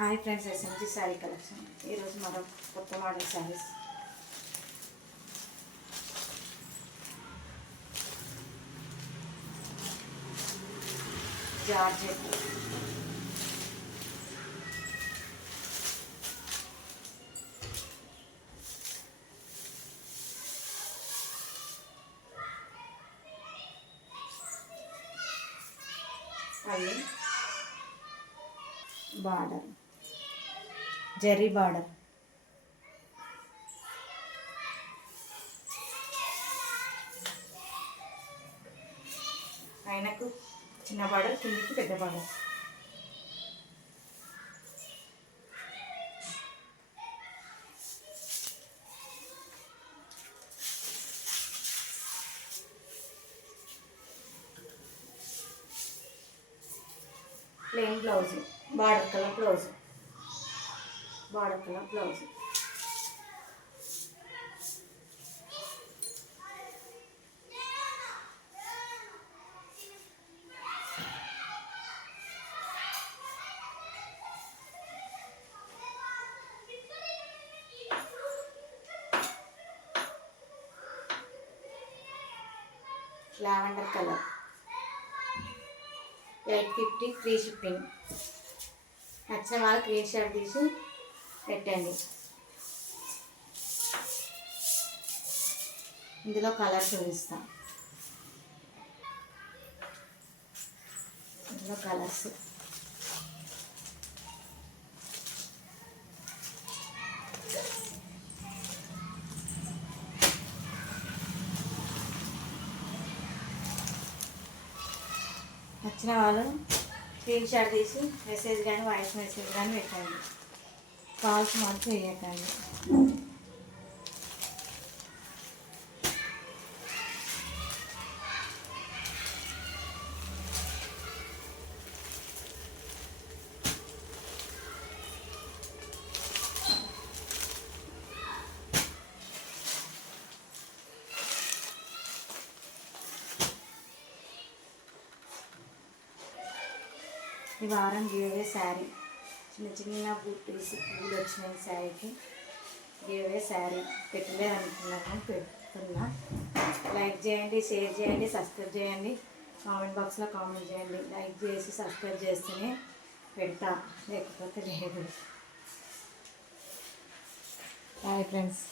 Hi friends, SMG sari కలెక్షన్. ఈరోజు మనం కొత్త మోడల్ శారీస్ జార్జెట్, మళ్ళీ బార్డర్, జరీ బార్డర్, ఆయనకు చిన్న బార్డర్, కిందికి పెద్ద border. Plain blouse, border colour blouse, border colour blouse. Lavender colour, 850 free shipping. నచ్చిన వాళ్ళు స్క్రీన్ షాట్ తీసి పెట్టండి. ఇందులో కలర్ చూపిస్తాం. ఇందులో కలర్స్ నచ్చిన వాళ్ళు స్క్రీన్ షాట్ తీసి మెసేజ్ కానీ వాయిస్ మెసేజ్ కానీ పెట్టండి. కాల్స్ మాకు చేయకండి. ఈ వారం గివ్వే శారీ, చిన్న చిన్న బూటీస్ పూలు వచ్చినాయి శారీకి. గివ్వే శారీ పెట్టలేదు అనుకున్నాను, పెడుతున్నా. లైక్ చేయండి, షేర్ చేయండి, సబ్స్క్రైబ్ చేయండి. కామెంట్ బాక్స్లో కామెంట్ చేయండి. లైక్ చేసి సబ్స్క్రైబ్ చేస్తేనే పెడతా, లేకపోతే లేదు. Boy friends.